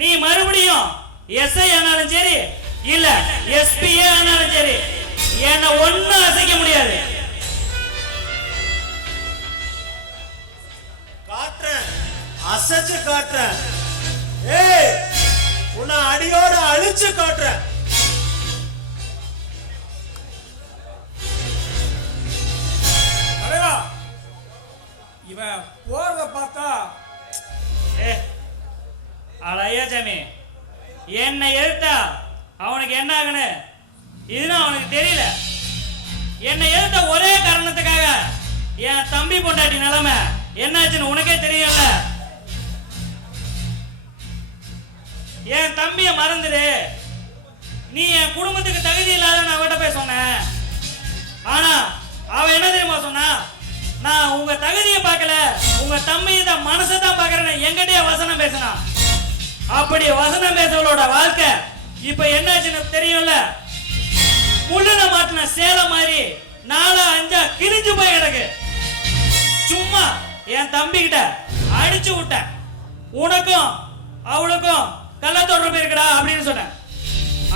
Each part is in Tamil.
நீ மறுபடியும் எஸ்ஐ ஆனாலும் சரி இல்ல எஸ்பிஏ ஆனாலும் சரி என்ன ஒண்ணும் அசைக்க முடியாது. காட்டுறேன், அசைச்சு காட்டுறேன். ஏய், உன்னை அடியோட அழிச்சு காட்டுறேன். இவன் போறத பார்த்தா ஐயா சாமி என்னை எதிர்த்தா அவனுக்கு என்ன ஆகுன்னு இதுதான் அவனுக்கு தெரியல. என்னை எதிர்த்த ஒரே காரணத்துக்காக என் தம்பி பொண்டாட்டி நிலைமை என்னாச்சுன்னு உனக்கே தெரியல. என் தம்பிய மறந்துடு, நீ என் குடும்பத்துக்கு தகுதி இல்லாத நான் அவட்ட போய் சொன்னேன். ஆனா அவன் என்ன தெரியுமா சொன்னா, நான் உங்க தகுதியை பார்க்கல உங்க தம்பி மனசை தான் பார்க்கறேன் எங்கிட்டே வசனம் பேசினா. அப்படி வசனம் பேசவளோட வாழ்க்கை இப்ப என்னாச்சுன்னு தெரியும்ல. முள்ளுல மாட்டின சேலம் மாதிரி 4-5 கிழிஞ்சு போய் கிடக்கு. சும்மா என் தம்பி கிட்ட அடிச்சு விட்டேன். உனக்கும் அவளுக்கும் கள்ள தொடர்பு இருக்குடா அப்படின்னு சொன்னேன்.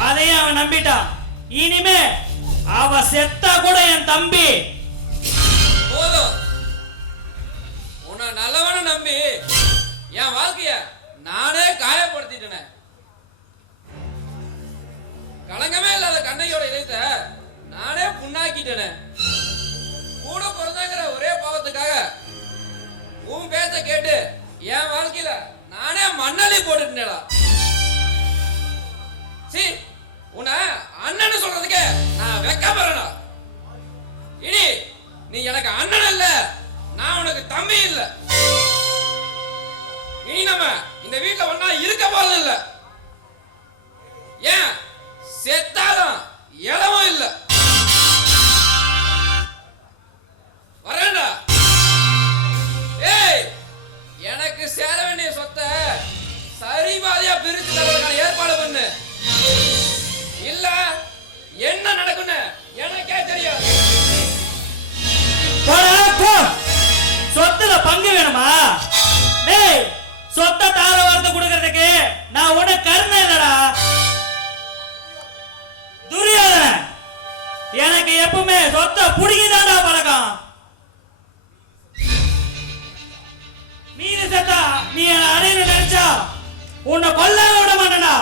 அதையும் அவன் நம்பிட்டான். இனிமே அவ செத்தா கூட என் தம்பி போதும். உன்னை நல்லவன நம்பி என் வாழ்க்கைய நானே காயப்படுத்திட்டேன். கலங்கமே இல்லாத கண்ணையோட இதயத்தை நானே புண்ணாக்கிட்டேன். கூட பிறந்தாங்கிற ஒரே பாவத்துக்காக உன் பேச்ச கேட்டு என் வாழ்க்கையில நானே மண்ணலி போட்டுட்டேடா. சி, உன்னை அண்ணன்னு சொல்றதுக்கு நான் வெக்கப்படுறேனா? இனி நீ எனக்கு அண்ணன் இல்ல, நான் உனக்கு தம்பி இல்ல. இனி நம்ம இந்த வீட்டுல ஒண்ணா இருக்க போறது இல்ல. ஏன் செத்தாலும் இடமும் இல்ல. வரேன்டா. ஏய், எனக்கு சேர வேண்டிய சொத்தை சரிபாதியா பிரிச்சு தரதுக்கான ஏற்பாடு பண்ணு. இல்ல என்ன நடக்குன்னு எனக்கே தெரியாது. சொத்துல பங்கு வேணுமா? டேய், சொத்தை தார வார்த்தை கொடுக்கறதுக்கு நான் உன கருணை இல்லடா. துரியோதன எனக்கு எப்பவுமே சொத்தை புடிக்கிதாண்டா பழக்கம். மீது செத்தா நீ அடையில நினைச்சா உன்னை கொல்லாம விட மாட்டேனா.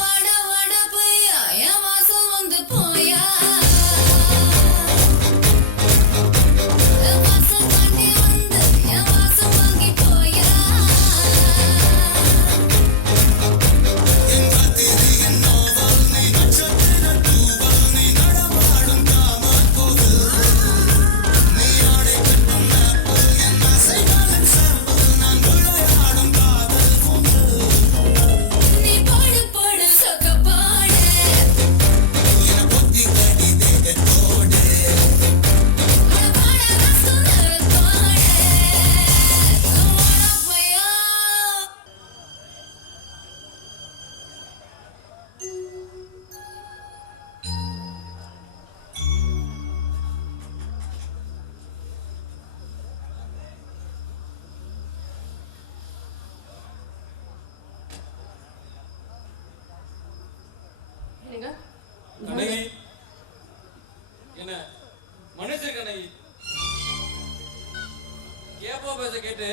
வாடா வாடா பொய்யா என் வாசம் வந்து போயா வாசம் தாண்டி வந்து என் வாசம் வாங்கி போயா நீ போடு போடு சொக்க போடு வாடா ரசம் போடு வாடா பொய்யா என்னங்க கண்ணகி என்ன மன்னிச்சிரு கண்ணகி. கேப்பா பேச கேட்டு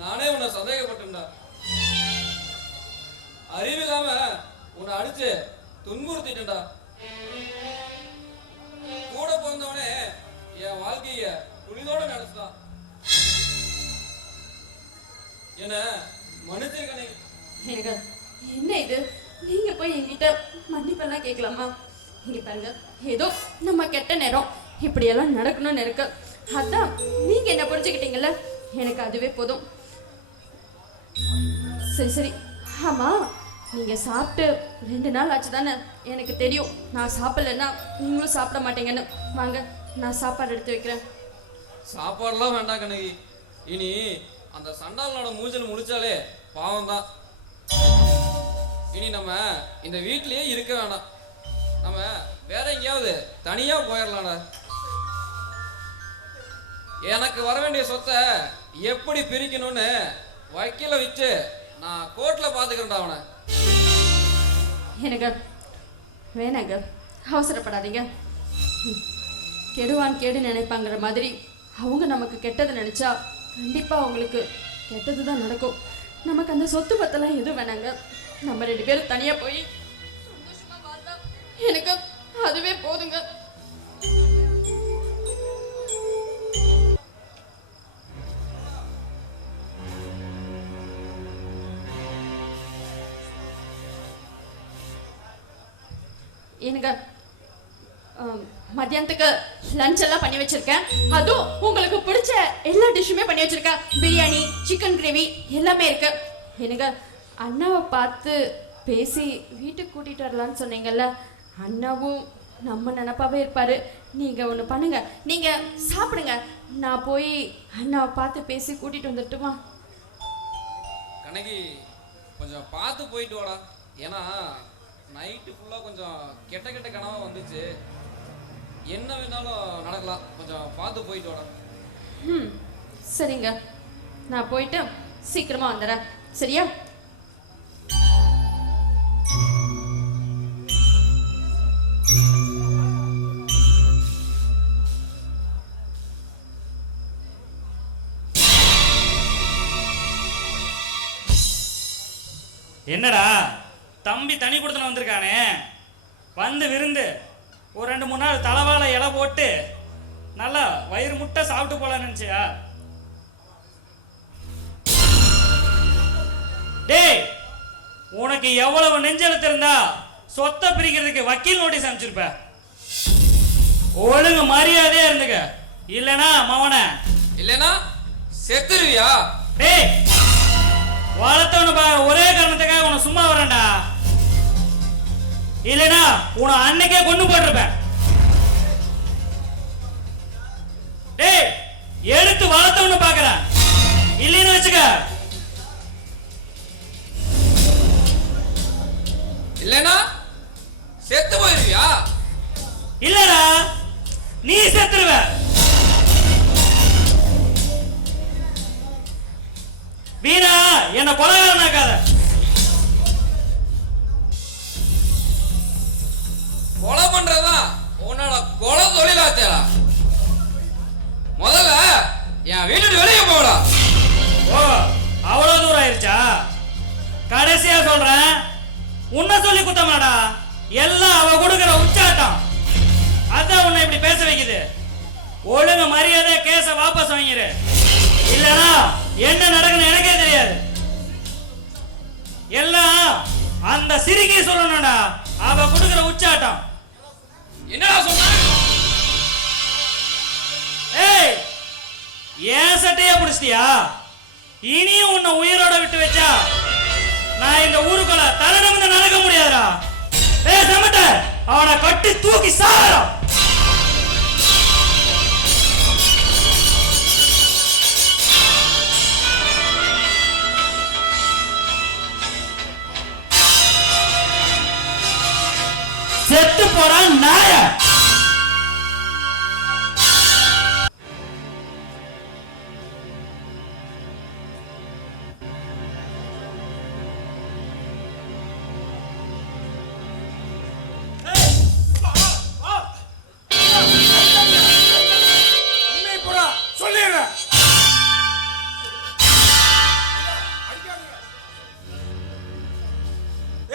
நானே உன்னை சந்தேகப்பட்டேன்டா. அறிவில்லாம உன்னை அடிச்சு துன்புறுத்திட்டேன்டா. கூட பிறந்தவனே என் வாழ்க்கைய புனிதோட நடத்துதான். என்ன மன்னிச்சிரு கண்ணகி. என்னங்க என்ன இது நீங்க போய் என்கிட்ட மன்னிப்பெல்லாம் கேட்கலாமா? இங்க பாருங்க, ஏதோ நம்ம கெட்ட நேரம் இப்படியெல்லாம் நடக்கணும்னு இருக்கு. அதான் நீங்க என்ன புரிஞ்சுக்கிட்டீங்கல்ல, எனக்கு அதுவே போதும். சரி சரி, ஆமா நீங்க சாப்பிட்டு 2 நாள் ஆச்சு தானே? எனக்கு தெரியும் நான் சாப்பிடலன்னா நீங்களும் சாப்பிட மாட்டீங்கன்னு. வாங்க நான் சாப்பாடு எடுத்து வைக்கிறேன். சாப்பாடுலாம் வேண்டாம் கண்ணகி. இனி அந்த சண்டாளனோட மூஞ்சல் முடிச்சாலே பாவம் தான். இனி நம்ம இந்த வீட்லயே இருக்க வேணாம். நம்ம வேற எங்கேயாவது தனியா போயிடலாம்டா. எனக்கு வர வேண்டிய சொத்தை எப்படி பிரிக்கணும்னு வக்கீல வச்சு நான் கோர்ட்ல பாத்துக்கிறேன்டா அவனை. எனக்கு வேணாங்க, அவசரப்படாதீங்க. கெடுவான் கேடு நினைப்பாங்கிற மாதிரி அவங்க நமக்கு கெட்டது நினைச்சா கண்டிப்பா அவங்களுக்கு கெட்டது தான் நடக்கும். நமக்கு அந்த சொத்து பத்தெல்லாம் எதுவும் வேணாங்க. நம்ம 2 பேரும் தனியா போய் சந்தோஷமா வாழ்ந்தா எனக்கு அதுவே போதுங்க. எனக்கு மத்தியானத்துக்கு லஞ்ச் எல்லாம் பண்ணி வச்சிருக்கேன். அதுவும் உங்களுக்கு பிடிச்ச எல்லா டிஷ்ஷுமே பண்ணி வச்சிருக்கேன். பிரியாணி, சிக்கன் கிரேவி எல்லாமே இருக்கு. எனக்கு அண்ணாவை பார்த்து பேசி வீட்டுக்கு கூட்டிட்டு வரலான்னு சொன்னீங்கல்ல, அண்ணாவும் நம்ம நினப்பாவே இருப்பாரு. நீங்க ஒன்று பண்ணுங்க, நீங்க சாப்பிடுங்க, நான் போய் அண்ணாவை பார்த்து பேசி கூட்டிட்டு வந்துட்டுமா? கண்ணகி கொஞ்சம் பார்த்து போயிட்டு வாடா. ஏன்னா நைட்டு ஃபுல்லாக கொஞ்சம் கெட்ட கெட்ட கனவா வந்துச்சு. என்ன வேணாலும் நடக்கலாம். கொஞ்சம் பார்த்து போயிட்டு வாடா. சரிங்க, நான் போயிட்டு சீக்கிரமா வந்துடுறேன். சரியா? என்னடா தம்பி தனி கொடுத்துன வந்திருக்கானே, வந்து விருந்து ஒரு 2-3 நாள் தலைவாழை இலை போட்டு நல்லா வயிறு முட்டை சாப்பிட்டு போலான்னு நினைச்சியா? டேய், உனக்கு எவ்வளவு நெஞ்செழுத்து இருந்தா சொத்தை பிரிக்கிறதுக்கு வக்கீல் நோட்டீஸ் அனுப்பிச்சிருப்ப. ஒழுங்கு மரியாதையா இருந்துக்க, இல்லனா மவன இல்லைன்னா செத்துருவியா? டேய், வளர்த்தவனு ஒரே காரணத்துக்காக உன சும்மா வரேன்டா, இல்லனா உன அன்னைக்கே கொண்டு போட்டிருப்பேன். டேய், எடுத்து வளர்த்தவனு பாக்குறேன், இல்லைன்னு வச்சுக்க. இல்லைன்னா செத்து போயிருவியா? இல்லடா, நீ செத்துருவ. வீணா என்ன கொலைகாரனாக்காத. கொலை பண்றதுதான் உன்னோட கொலை தொழிலாச்சா? முதல்ல என் வீட்டுக்கு வெளியே போடா. ஓ, அவ்வளவு தூரம் போயிருச்சா? கடைசியா சொல்றேன், உன்னை சொல்லி குத்தமாடா, எல்லாம் அவ கொடுக்கிற உச்சாட்டம். அதான் உன்னை இப்படி பேச வைக்குது. ஒழுங்கு மரியாதை கேஸ வாபஸ் வாங்கிரு, இல்லனா என்ன நடக்குன்னு எனக்கே தெரியாது. எல்லாம் அந்த சிறுகி சொல்லணும்டா, அவ கொடுக்கிற உச்சாட்டம். என்னடா சொன்ன? ஏய், ஏன் சட்டையா பிடிச்சிட்டியா? இனியும் உன்னை உயிரோட விட்டு வச்சா நான் இந்த ஊருக்குள்ள தலை நிமிர்ந்து நடக்க முடியாதுடா. ஏய் சமட்ட, அவனை கட்டி தூக்கி சாகறா. செத்து போறான் நாய. உண்மை புறா சொல்லிடுறேன்.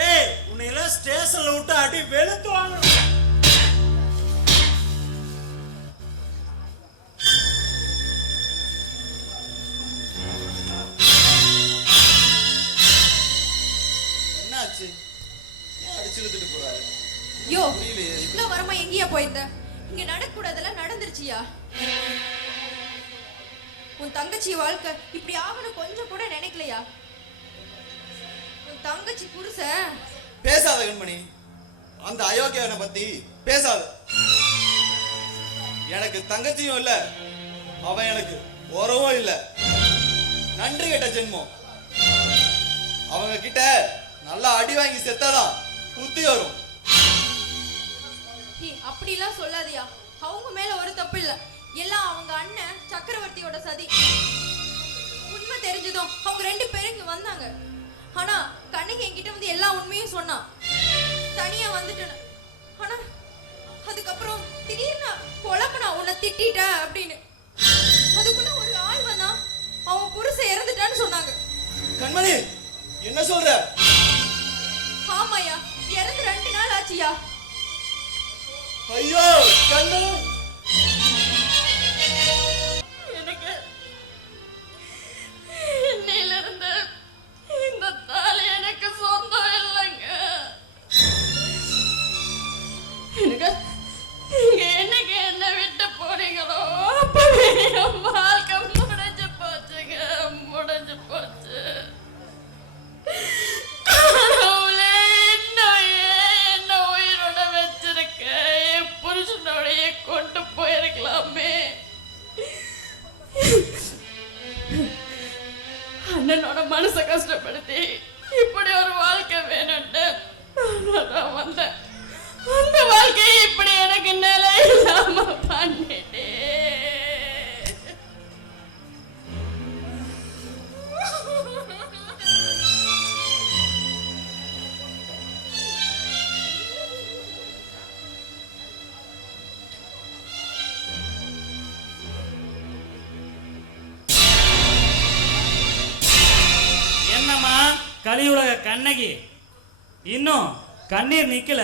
ஏய், உன்னை எல்லாம் ஸ்டேஷன்ல விட்டு அடி வெளுத்து வாங்கணும். என்னாச்சு? ஏன் அடிச்சு இழுத்துட்டு போறாரு? யோ, புரியலையே. இவ்வளவு வரமா எங்கேயா போயிருந்த? இங்க நடக்கூடாதெல்லாம் நடந்துருச்சியா? உன் தங்கச்சி வாழ்க்கை இப்படி ஆகணும் கொஞ்சம் கூட நினைக்கலையா? உன் தங்கச்சி புருஷன் பேசாத கண்மணி, அந்த அயோக்கியனை பத்தி பேசாத. எனக்கு தங்கச்சியும் இல்ல, அவன் எனக்கு உறவும் இல்ல. நன்றி கெட்ட ஜென்மம். அவங்க கிட்ட நல்லா அடி வாங்கி செத்தாதான் புத்தி வரும். அப்படிலாம் சொல்லாதியா. அவங்க மேல ஒரு தப்பு இல்ல, எல்லாம் அவங்க அண்ணன் சக்கரவர்த்தியோட சதி. உண்மை தெரிஞ்சதும் அவங்க 2 பேரும் இங்க வந்தாங்க. ஆனா கண்ணகி என்கிட்ட வந்து எல்லா உண்மையும் சொன்னான். தனியா வந்துட்டேன். ஆனா அதுக்கப்புறம் திடீர்னு குழப்பனா உன்னை திட்டிட்ட அப்படின்னு. அதுக்குள்ள ஒரு ஆள் வந்தா அவன் புருஷன் இறந்துட்டான்னு சொன்னாங்க. கண்மணி, என்ன சொல்ற? ஆமாயா, இறந்து 2 நாள் ஆச்சுயா. ஐயோ கண்ணு, எனக்கு இன்னையிலிருந்து இந்த தாலி எனக்கு சொந்தம் இல்லைங்க. எனக்கு நீங்க என்னைக்கு என்ன விட்டு போறீங்களோ அப்பவே என் வாழ்க்கை முடிஞ்சு போச்சுங்க, முடிஞ்சு போச்சு. கடவுளே, இன்னும் ஏன் என்ன உயிரோட வச்சிருக்க? என் புருஷனோடைய கொண்டு போயிருக்கலாமே. அண்ணனோட மனசை கஷ்டப்படுத்தி இப்படி ஒரு வாழ்க்கை வேணும்ட்டு நான் வந்தேன். அந்த வாழ்க்கையை இப்படி எனக்கு நிலை இல்லாம பண்ணிட்டே. என்னம்மா கலியுலக கண்ணகி, இன்னும் கண்ணீர் நிக்கல,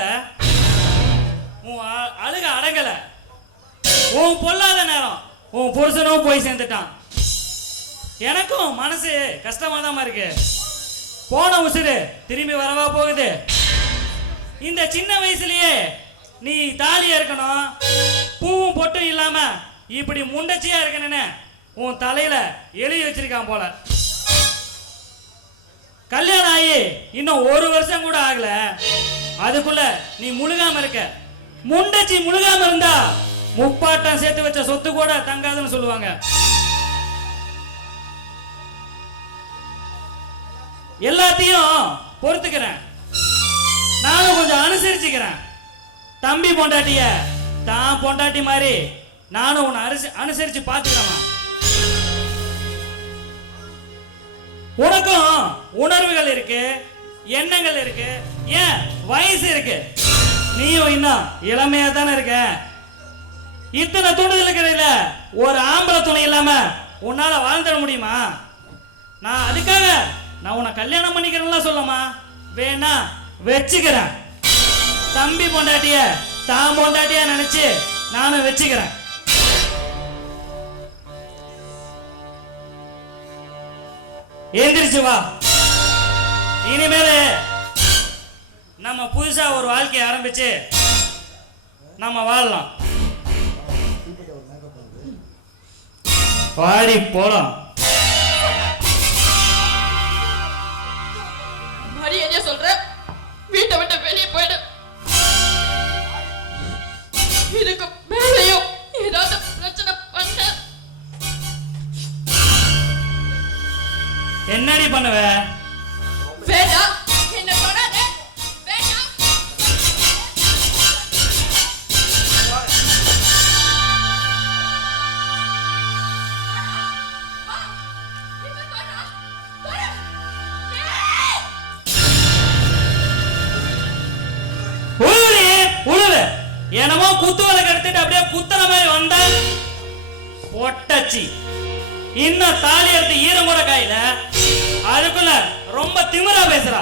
உன் அழுக அடங்கல. உன் பொல்லாத நேரம் உன் புருஷனும் போய் சேர்ந்துட்டான். எனக்கும் மனசு கஷ்டமா தான் இருக்கு. போன உசுறு திரும்பி வரவா போகுது? இந்த சின்ன வயசுலயே நீ தாலியா இருக்கணும், பூவும் பொட்டும் இல்லாம இப்படி முண்டச்சியா இருக்கணும்னு உன் தலையில எழுதி வச்சிருக்கான் போல. கல்யாணம் ஆகி இன்னும் 1 வருஷம் கூட ஆகல, அதுக்குள்ள நீ முழுகாம இருக்க. முண்டச்சி முழுகாம இருந்தா முப்பாட்டம் சேர்த்து வச்ச சொத்து கூட தங்காதுன்னு சொல்லுவாங்க. எல்லாத்தையும் பொறுத்துக்கிறேன், நானும் கொஞ்சம் அனுசரிச்சுக்கிறேன். தம்பி பொண்டாட்டிய தான் பொண்டாட்டி மாதிரி நானும் உன்னை அனுசரிச்சு பாத்துக்கிறேன். உனக்கும் உணர்வுகள் இருக்கு, எண்ணங்கள் இருக்கு, ஏன் வயசு இருக்கு. நீயும் இன்னும் இளமையா தானே இருக்க. இத்தனை தூண்டுதலுக்கு இடையில ஒரு ஆம்பளை துணை இல்லாம உன்னால வாழ்ந்துட முடியுமா? நான் அதுக்காக நான் உன்னை கல்யாணம் பண்ணிக்கிறேன்லாம் சொல்லமா, வேணா வச்சுக்கிறேன். தம்பி பொண்டாட்டிய தான் பொண்டாட்டியா நினைச்சு நானும் வச்சுக்கிறேன். எந்திரிச்சு வா. இனிமேல் நம்ம புதுசா ஒரு வாழ்க்கையை ஆரம்பிச்சு நம்ம வாழலாம். பாடி போலாம். மரியாதையா சொல்றேன், வீட்டை விட்டு வெளியே போயிடு. இதுக்கு மேலையும் ஏதாவது பிரச்சனை பண்ண என்னடி பண்ணுவ? வேண்டாம், என்ன தொடாத. வேண்டாம். வா, இப்ப தொட. தொட. ஏய்! உழுவுடி, உழுவு. என்னமோ குத்து விளக்கு எடுத்துட்டு அப்படியே குத்துற மாதிரி வந்த பொட்டச்சி. இன்னும் தாலி எடுத்து ஈரம் கூட காயில, அதுக்குள்ள ரொம்ப திமிரா பேசுறா.